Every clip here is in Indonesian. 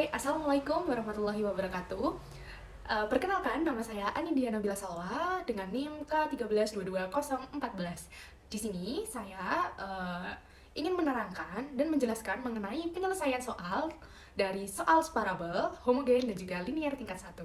Hai, Assalamualaikum warahmatullahi wabarakatuh. Perkenalkan, nama saya Anindya Nabila Salwa dengan NIM K1322014. Di sini saya ingin menerangkan dan menjelaskan mengenai penyelesaian soal dari soal separabel, homogen, dan juga linear tingkat 1.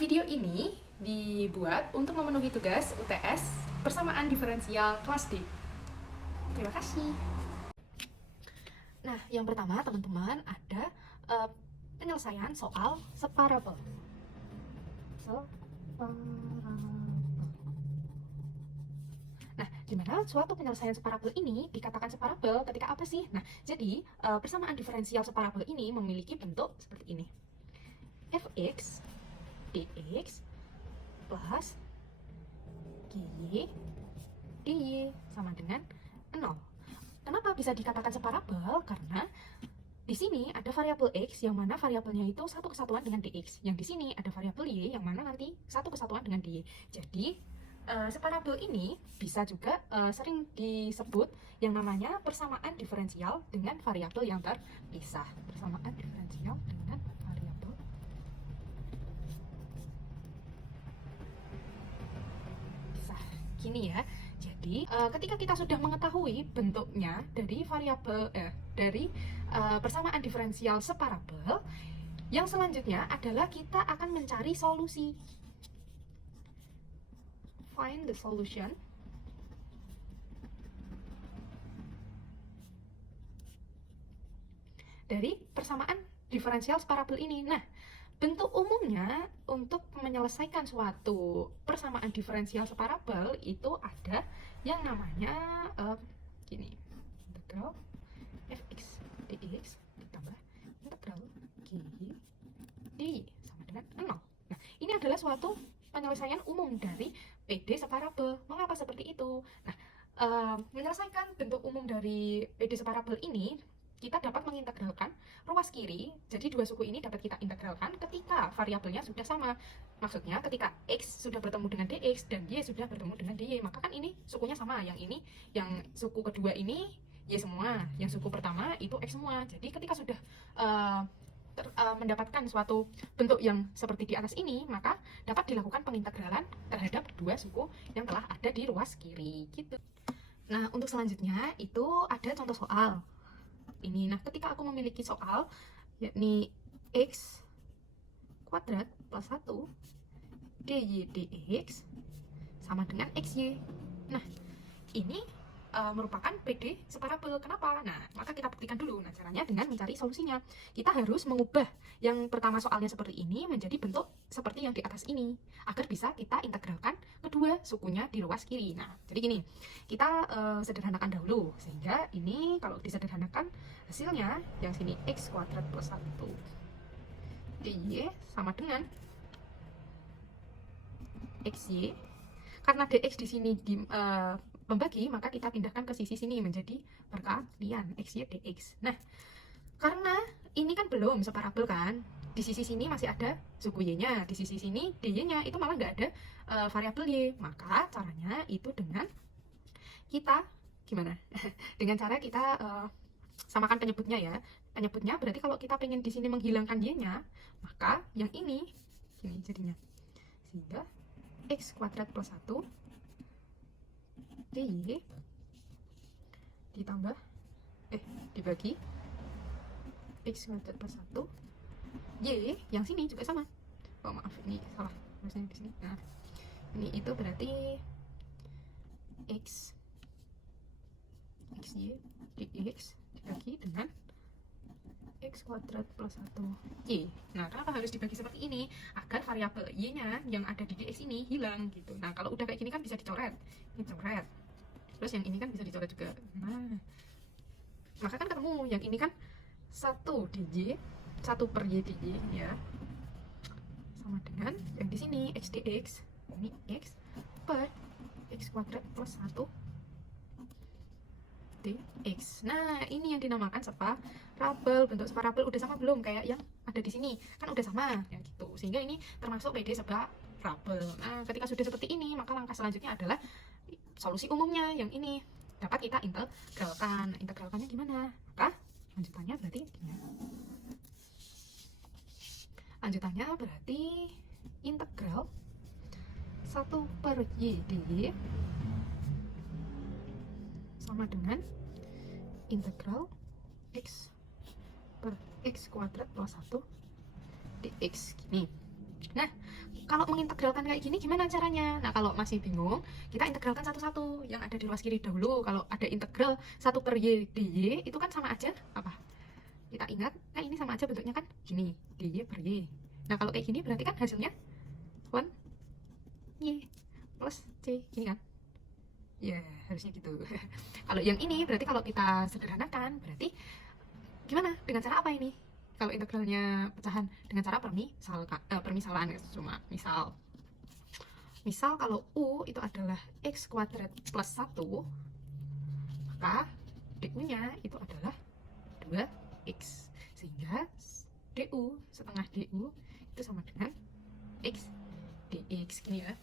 Video ini dibuat untuk memenuhi tugas UTS persamaan diferensial kelas D. Terima kasih. Nah, yang pertama teman-teman ada penyelesaian soal separabel. Nah, gimana suatu penyelesaian separabel ini dikatakan separabel ketika apa sih? Nah, jadi persamaan diferensial separabel ini memiliki bentuk seperti ini. Fx dx plus gy dy sama dengan 0. Kenapa bisa dikatakan separabel? Karena di sini ada variabel x yang mana variabelnya itu satu kesatuan dengan dx. Yang di sini ada variabel y yang mana nanti satu kesatuan dengan dy. Jadi separabel ini bisa juga sering disebut yang namanya persamaan diferensial dengan variabel yang terpisah. Persamaan diferensial dengan variabel pisah. Gini ya. Jadi ketika kita sudah mengetahui bentuknya dari variabel persamaan diferensial separabel, yang selanjutnya adalah kita akan mencari solusi. Find the solution dari persamaan diferensial separabel ini. Nah, bentuk umumnya untuk menyelesaikan suatu persamaan diferensial separabel itu ada yang namanya gini, integral fx dx ditambah integral gy dy sama dengan 0. Nah, ini adalah suatu penyelesaian umum dari PD separabel. Mengapa seperti itu? Nah, menyelesaikan bentuk umum dari PD separabel ini, kita dapat mengintegralkan ruas kiri. Jadi dua suku ini dapat kita integralkan ketika variabelnya sudah sama. Maksudnya ketika x sudah bertemu dengan dx dan y sudah bertemu dengan dy, maka kan ini sukunya sama. Yang ini, yang suku kedua ini y semua, yang suku pertama itu x semua. Jadi ketika sudah mendapatkan suatu bentuk yang seperti di atas ini, maka dapat dilakukan pengintegralan terhadap dua suku yang telah ada di ruas kiri gitu. Nah, untuk selanjutnya itu ada contoh soal ini. Nah, ketika aku memiliki soal yakni x kuadrat plus 1 dy dx sama dengan xy. Nah, ini merupakan PD separabel. Kenapa? Nah, maka kita buktikan dulu. Nah, caranya dengan mencari solusinya. Kita harus mengubah yang pertama soalnya seperti ini menjadi bentuk seperti yang di atas ini, agar bisa kita integralkan kedua sukunya di ruas kiri. Nah, jadi gini, kita sederhanakan dahulu. Sehingga ini kalau disederhanakan, hasilnya yang sini x kuadrat plus 1 dy sama dengan xy. Karena dx di sini membagi, maka kita pindahkan ke sisi sini menjadi perkalian xy dx. Nah, karena ini kan belum separabel kan, di sisi sini masih ada suku y-nya, di sisi sini dy-nya itu malah nggak ada variabel y. Maka caranya itu dengan kita gimana? Dengan cara kita samakan penyebutnya ya. Penyebutnya berarti kalau kita pengen di sini menghilangkan y-nya, maka yang ini gini jadinya. Sehingga x kuadrat plus 1 dy ditambah dibagi x kuadrat plus 1 y yang sini juga sama. Oh maaf, ini salah tulisannya di sini. Nah, ini itu berarti xy dx dibagi dengan x kuadrat plus 1 y. Nah, kenapa harus dibagi seperti ini? Agar variabel y-nya yang ada di dx ini hilang gitu. Nah, kalau udah kayak gini kan bisa dicoret. Ini coret. Terus yang ini kan bisa dicoret juga. Nah, maka kan ketemu. Yang ini kan 1 dy, 1 per y dy ya. Sama dengan yang di sini x dx. Ini x per x kuadrat plus 1 dx. Nah, ini yang dinamakan separabel. Bentuk separabel udah sama belum kayak yang ada di sini? Kan udah sama ya gitu. Sehingga ini termasuk PD separabel. Nah, ketika sudah seperti ini, maka langkah selanjutnya adalah solusi umumnya yang ini dapat kita integralkan. Integralkannya gimana? Maka lanjutannya berarti gini. lanjutannya berarti integral 1/y dy sama dengan integral x per x kuadrat plus 1 dx gini. Nah, kalau mengintegralkan kayak gini gimana caranya? Nah, kalau masih bingung, kita integralkan satu-satu yang ada di ruas kiri dahulu. Kalau ada integral 1/y dy itu kan sama aja apa? Kita ingat, nah ini sama aja bentuknya kan gini, dy per y. Nah, kalau kayak gini berarti kan hasilnya 1 y plus c gini kan? Ya, harusnya gitu. Kalau yang ini berarti kalau kita sederhanakan berarti gimana? Dengan cara apa ini? Kalau integralnya pecahan dengan cara permisalan ya, cuma misal kalau u itu adalah x kuadrat plus 1, maka du-nya itu adalah 2x, sehingga du setengah du itu sama dengan x dx gini ya.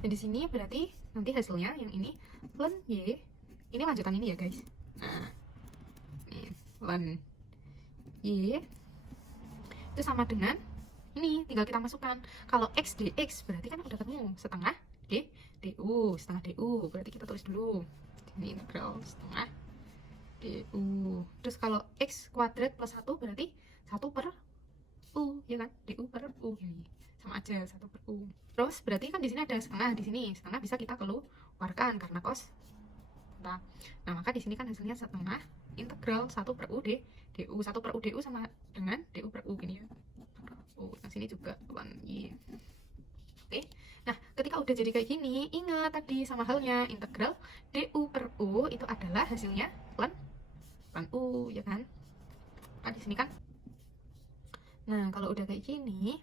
Dan di sini berarti nanti hasilnya yang ini ln y, ini lanjutan ini ya guys. Nah, ini ln y itu sama dengan ini, tinggal kita masukkan. Kalau x dx berarti kan udah ketemu setengah du, berarti kita tulis dulu ini integral setengah du. Terus kalau x kuadrat plus 1 berarti 1/u ya kan, du per u ini sama aja 1/u. Terus berarti kan di sini ada setengah, di sini setengah bisa kita keluarkan karena cos. Nah, maka di sini kan hasilnya setengah integral 1/u du. 1/u du sama dengan du per u gini ya. Nah sini juga 1y. Oke. Nah, ketika udah jadi kayak gini, ingat tadi sama halnya integral du per u itu adalah hasilnya ln u ya kan? Nah, di sini kan. Nah, kalau udah kayak gini,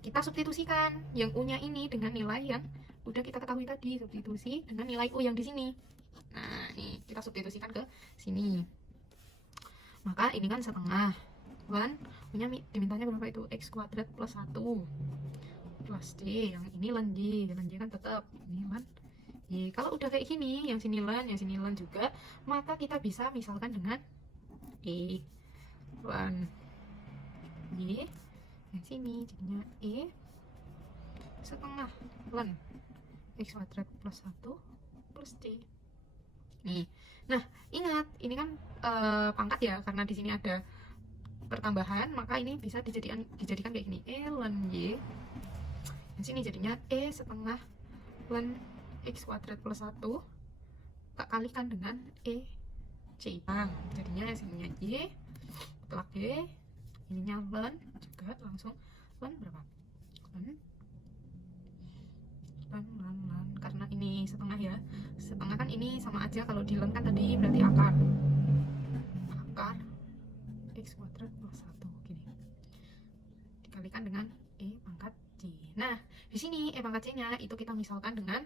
kita substitusikan yang u-nya ini dengan nilai yang udah kita ketahui tadi, substitusi dengan nilai u yang di sini. Nah, ini kita substitusikan ke sini. Maka ini kan setengah ln punya dimintanya berapa itu, x kuadrat plus 1 plus d, yang ini ln y kan tetap ini ln y. Kalau udah kayak gini, yang sini ln, yang sini ln juga, maka kita bisa misalkan dengan e ln y, yang sini jadinya e setengah ln x kuadrat plus 1 plus d. Nih, nah ingat ini kan pangkat ya, karena di sini ada pertambahan, maka ini bisa dijadikan kayak gini, e ln y, di sini jadinya e setengah ln x kuadrat plus 1 tak kalikan dengan e c. Nah, jadinya sininya y mutlak d, ininya ln juga langsung ln berapa? Ln karena ini setengah ya, setengah kan ini sama aja, kalau di ln kan tadi berarti akar x kuadrat plus 1 gini dikalikan dengan e pangkat c. Nah, di sini e pangkat c nya itu kita misalkan dengan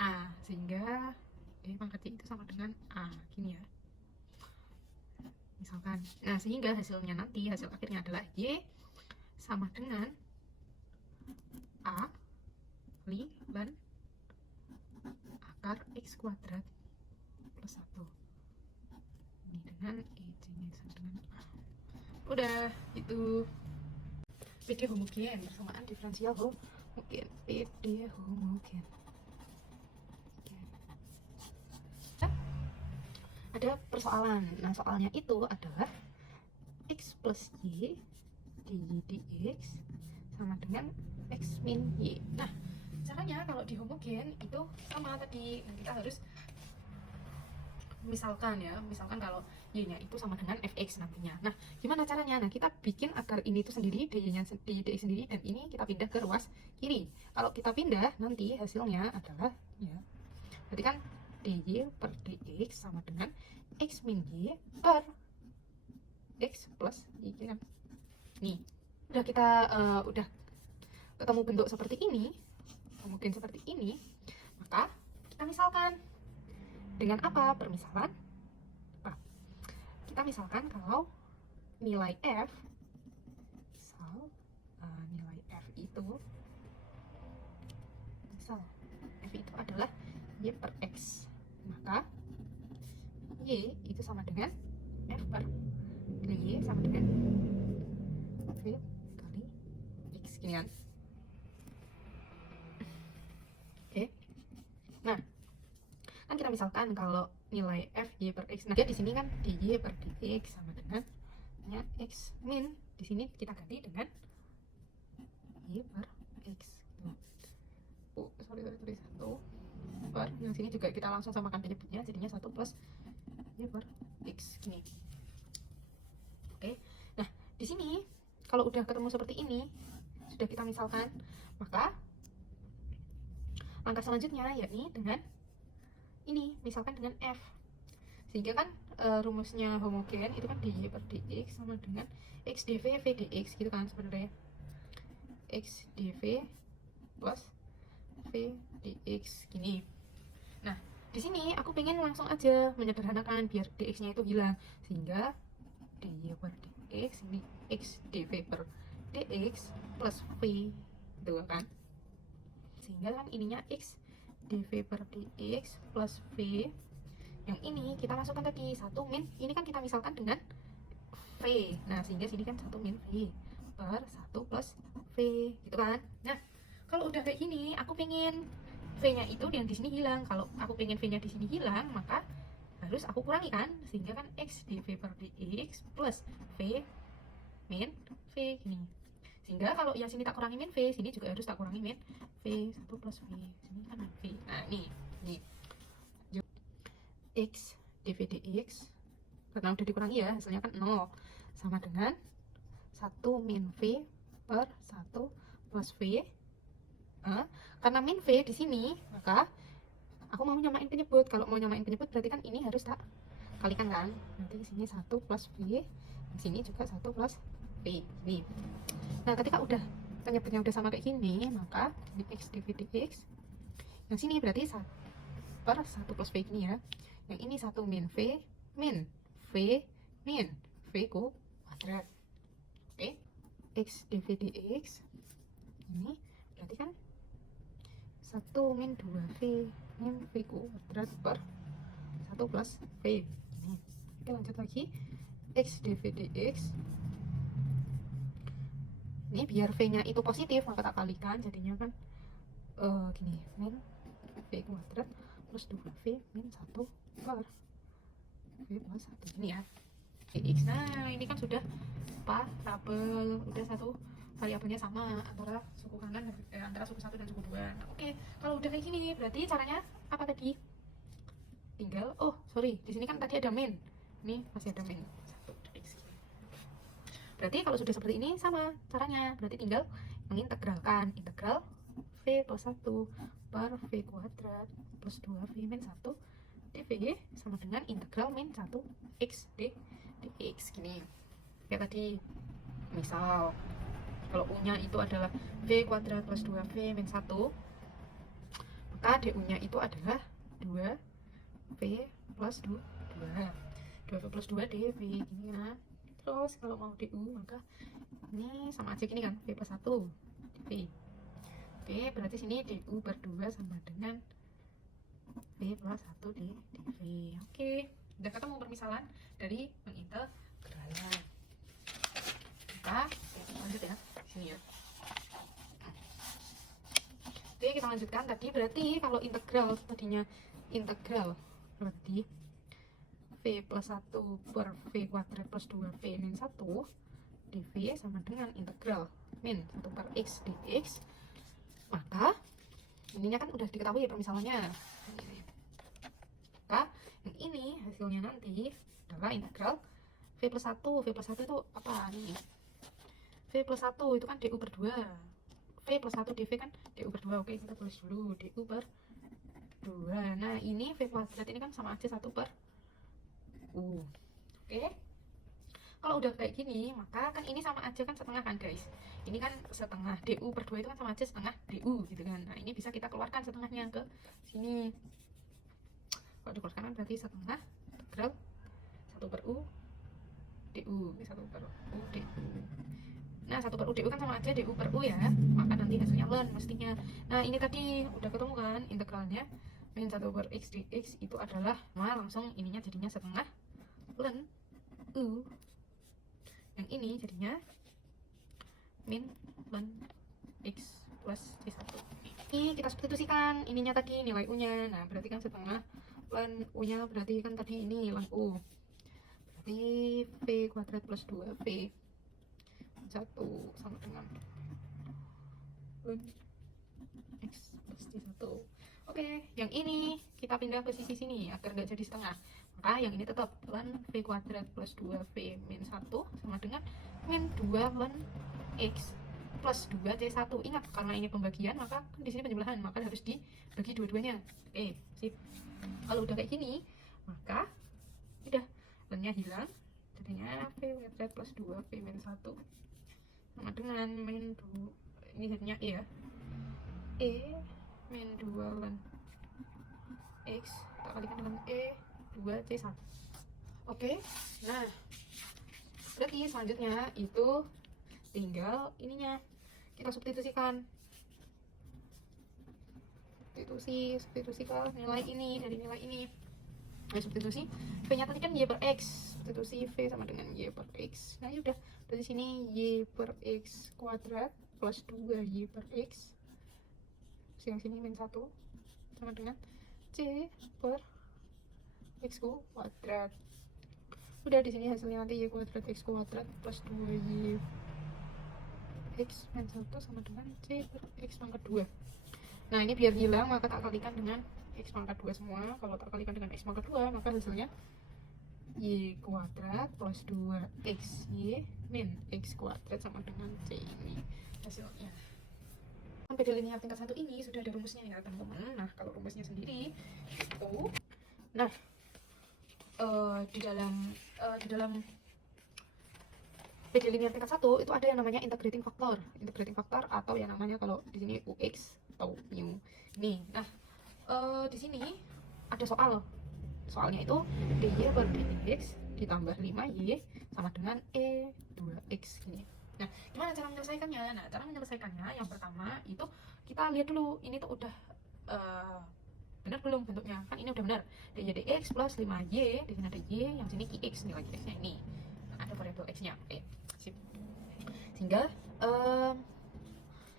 a, sehingga e pangkat c itu sama dengan a gini ya, misalkan. Nah, sehingga hasilnya nanti, hasil akhirnya adalah y sama dengan a ln akar x kuadrat plus 1 ini dengan e c nya sama dengan a. Udah, itu PD homogen persamaan diferensial homogen, PD homogen. Ada persoalan. Nah, soalnya itu adalah x plus y dy dx sama dengan x min y. Nah, caranya kalau di homogen itu sama tadi. Nah, kita harus misalkan kalau y-nya itu sama dengan fx nantinya. Nah, gimana caranya? Nah, kita bikin akar ini itu sendiri, dy-nya dx sendiri, dan ini kita pindah ke ruas kiri. Kalau kita pindah, nanti hasilnya adalah ya, berarti kan dy per dx sama dengan x min y per x plus y kan. Nih, udah kita udah ketemu bentuk seperti ini, mungkin seperti ini, maka kita misalkan dengan apa? Permisalan. Kita misalkan kalau nilai f, nilai f itu adalah y per x, maka y itu sama dengan f per y sama dengan kali X gini kan. Oke. Nah, kan kita misalkan kalau nilai f y per x, nah dia di sini kan dy per dx sama dengan x min, di sini kita ganti dengan y per x gitu. Sorry 1 per, yang sini juga kita langsung samakan penyebutnya, jadinya 1 plus y per x gini. Oke. Nah, di sini kalau udah ketemu seperti ini, sudah kita misalkan, maka langkah selanjutnya yakni dengan ini, misalkan dengan f, sehingga kan rumusnya homogen itu kan dy per dx sama dengan x dv v dx gitu kan sebenarnya, x dv plus v dx gini. Nah, di sini aku pengen langsung aja menyederhanakan biar dx-nya itu hilang, sehingga dy per dx ini x dv per dx plus v gitu kan, sehingga kan ininya x dv per dx plus v, yang ini kita masukkan tadi 1 min, ini kan kita misalkan dengan v, nah sehingga sini kan 1 min v per 1 plus v gitu kan. Nah, kalau udah kayak gini, aku pengen v-nya itu yang di sini hilang. Kalau aku pengen v-nya di sini hilang, maka harus aku kurangi kan, sehingga kan x dv per dx plus v min v gini. Sehingga kalau yang sini tak kurangi min v, sini juga harus tak kurangi min v 1 plus v, sini kan min v. Nah, ini x dv dx karena udah dikurangi ya, hasilnya kan 0 sama dengan 1 min v per 1 plus v. Karena min v di sini, maka aku mau nyamain penyebut. Kalau mau nyamain penyebut berarti kan ini harus tak kalikan kan, nanti di sini 1 plus v, di sini juga 1 plus v ini. Nah, ketika udah penyebutnya udah sama kayak gini, maka di x dv dx yang sini berarti 1 per 1 plus v gini ya, yang ini 1 min v min v min v kuadrat. Oke, x dv dx ini berarti kan 1 min 2v min v kuadrat per 1 plus v ini. Oke, lanjut lagi, x dv dx ini biar v nya itu positif maka tak kalikan, jadinya kan gini, min v kuadrat plus 2v min 1 per v plus 1 ini ya dx. Nah, ini kan sudah parabel, udah satu variabelnya sama antara suku kanan antara suku 1 dan suku 2. Nah, oke, kalau udah kayak gini berarti caranya apa tadi? Tinggal, oh sorry, di sini kan tadi ada min, ini masih ada min 1 dx. Berarti kalau sudah seperti ini sama caranya, berarti tinggal mengintegralkan, integral v plus 1 per v kuadrat plus 2v min 1 dv sama dengan integral min 1 x dx gini. Ya tadi misal kalau u nya itu adalah v kuadrat plus 2v min 1, maka du nya itu adalah 2v plus 2 2v plus 2 dv gini ya. Terus kalau mau du, maka ini sama aja gini kan, v plus 1 dv. Oke, berarti sini du per 2 sama dengan v plus 1 dv. Oke, udah ketemu permisalan dari pengintegralan. Kita lanjut ya, sini ya. Oke, kita lanjutkan tadi. Berarti kalau integral tadinya integral berarti v plus 1 per v kuadrat plus 2v min 1 dv sama dengan integral min 1 per x dx, maka ininya kan udah diketahui permisalannya. Maka yang ini hasilnya nanti adalah integral v plus 1. V plus 1 itu apa nih? V plus 1 itu kan du per 2. V plus 1 dv kan du per 2. Oke, kita tulis dulu du per 2. Nah, ini v kuadrat ini kan sama aja 1 per u. Oke, kalau udah kayak gini, maka kan ini sama aja kan setengah kan guys. Ini kan setengah, du per 2 itu kan sama aja setengah du gitu kan. Nah, ini bisa kita keluarkan setengahnya ke sini. Kalau dikeluarkan kan berarti setengah integral 1 per u du. 1 per u du. Nah, 1 per u du kan sama aja du per u ya, maka nanti hasilnya len mestinya. Nah, ini tadi udah ketemu kan integralnya min 1 per x dx itu adalah, nah langsung ininya jadinya setengah len u. Yang ini jadinya min ln x plus C1. Ini kita substitusikan ininya tadi nilai U-nya. Nah, berarti kan setengah ln U-nya berarti kan tadi ini ln U. Berarti V kuadrat plus 2V 1 sama dengan ln x plus C1. Oke, yang ini kita pindah ke sisi sini agar nggak jadi setengah. Maka yang ini tetap ln V kuadrat plus 2V min 1 sama dengan min 2 ln x plus 2C1. Ingat, karena ini pembagian, maka di sini penjumlahan, maka harus dibagi dua-duanya. Oke, sip. Kalau udah kayak gini, maka udah ln-nya hilang, jadinya V kuadrat plus 2V min 1 sama dengan min 2, ini jadinya E ya, E min 2 ln x kita kalikan dengan E 2C1. Oke, nah berarti selanjutnya itu tinggal ininya kita substitusikan, substitusi ke nilai ini, dari nilai ini. Nah, substitusi V nya tadi kan Y per X, substitusi V sama dengan Y per X. Nah, yaudah, dari sini Y per X kuadrat plus 2Y per X, yang sini min 1 sama dengan C per X kuadrat. Udah, di sini hasilnya nanti Y kuadrat X kuadrat plus 2Y X min 1 sama dengan C per X pangkat 2. Nah, ini biar hilang maka tak kalikan dengan X pangkat 2 semua. Kalau tak kalikan dengan X pangkat 2 maka hasilnya Y kuadrat plus 2XY min X kuadrat sama dengan C. Ini hasilnya. PD linear tingkat 1 ini sudah ada rumusnya ya teman-teman. Nah, kalau rumusnya sendiri itu, nah di dalam PD linear tingkat 1 itu ada yang namanya integrating factor atau yang namanya kalau di sini UX atau mu. Nih, nah di sini ada soalnya itu dy per dx ditambah 5y sama dengan e 2x gini. Nah, gimana cara menyelesaikannya? Nah, cara menyelesaikannya yang pertama itu kita lihat dulu ini tuh udah benar belum bentuknya. Kan ini udah benar. dy dx plus 5y, di sini ada y, yang sini x, nilai x-nya ini. Nah, ada variabel x-nya. Oke, sip. Sehingga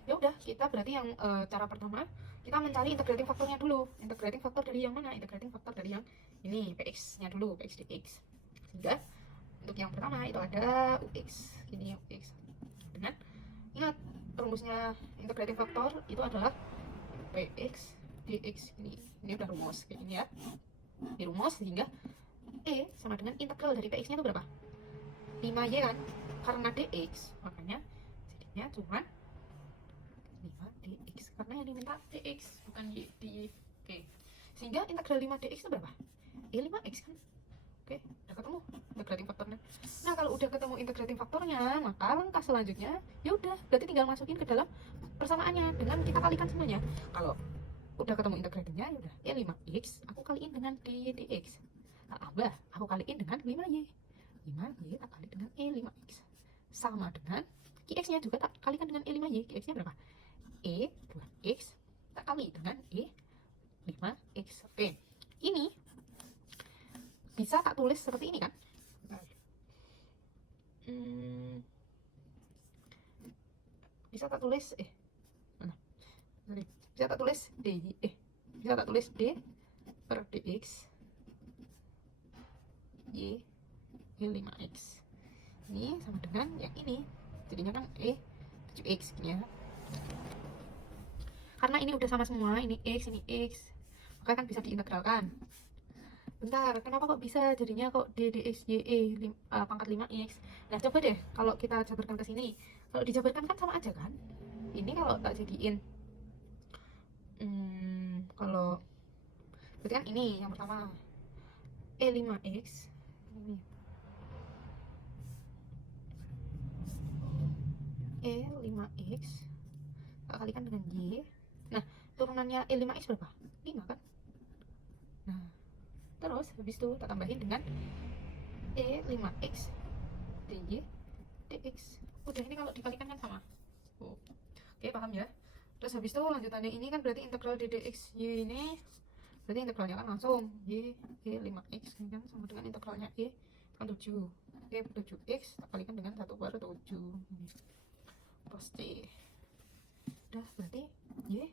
ya udah, kita berarti yang cara pertama kita mencari integrating faktornya dulu. Integrating faktor dari yang mana? Integrating faktor dari yang ini, px-nya dulu, px dx. Sehingga untuk yang pertama itu ada ux, ini ux. Dengan ingat rumusnya integrating faktor itu adalah px dx. Ini udah rumus kayak ini ya. Di rumus sehingga e sama dengan integral dari px-nya itu berapa? 5y kan? Karena dx, makanya jadinya cuma 5dx, karena yang diminta dx bukan y di. Oke, sehingga integral 5dx itu berapa? E 5x kan. Oke, udah ketemu integrating faktornya. Nah, kalau udah ketemu integrating faktornya, maka langkah selanjutnya ya udah, berarti tinggal masukin ke dalam persamaannya dengan kita kalikan semuanya. Kalau udah ketemu integratingnya, ya udah, E 5x aku kaliin dengan dy dx, tak tambah aku kaliin dengan 5y tak kali dengan E 5x sama dengan X-nya juga tak kalikan dengan E 5y. X-nya berapa? E 2x tak kali dengan E 5x. Oke, ini bisa tak tulis seperti ini kan? Bisa tak tulis bisa tak tulis bisa tak tulis d per dx y 5x ini sama dengan yang ini, jadinya kan E 7x gini ya. Karena ini udah sama semua, ini x, maka kan bisa diintegralkan. Bentar, kenapa kok bisa jadinya kok d dx y pangkat 5x? Nah, coba deh kalau kita jabarkan ke sini. Kalau dijabarkan kan sama aja kan? Ini kalau tak jadiin kalau berarti kan ini yang pertama E 5x ini E 5x tak kalikan dengan y. Nah, turunannya E 5x berapa? 5 kan? Nah, terus habis itu tak tambahin dengan E 5x dy dx. Udah, ini kalau dikalikan kan sama. Oke, paham ya? Terus habis itu lanjutannya ini kan berarti integral d dx y ini berarti integralnya kan langsung y 5x ini kan sama dengan integralnya e kan 7 7x tak kalikan dengan 1/7 per plus C. Udah, berarti Y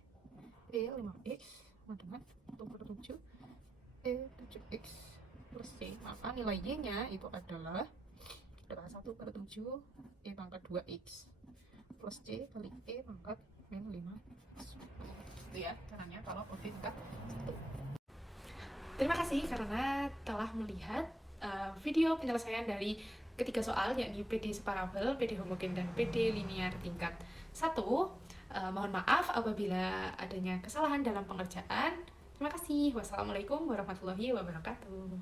E 5x sama dengan 1/7 E 7x plus C. Maka nilai Y-nya itu adalah 1/7 E pangkat 2x plus C kali E pangkat min 5x. Itu ya caranya kalau OD tingkat 1. Terima kasih karena telah melihat video penyelesaian dari ketiga soal, yakni PD separabel, PD homogen, dan PD linear tingkat 1. Mohon maaf apabila adanya kesalahan dalam pengerjaan. Terima kasih. Wassalamualaikum warahmatullahi wabarakatuh.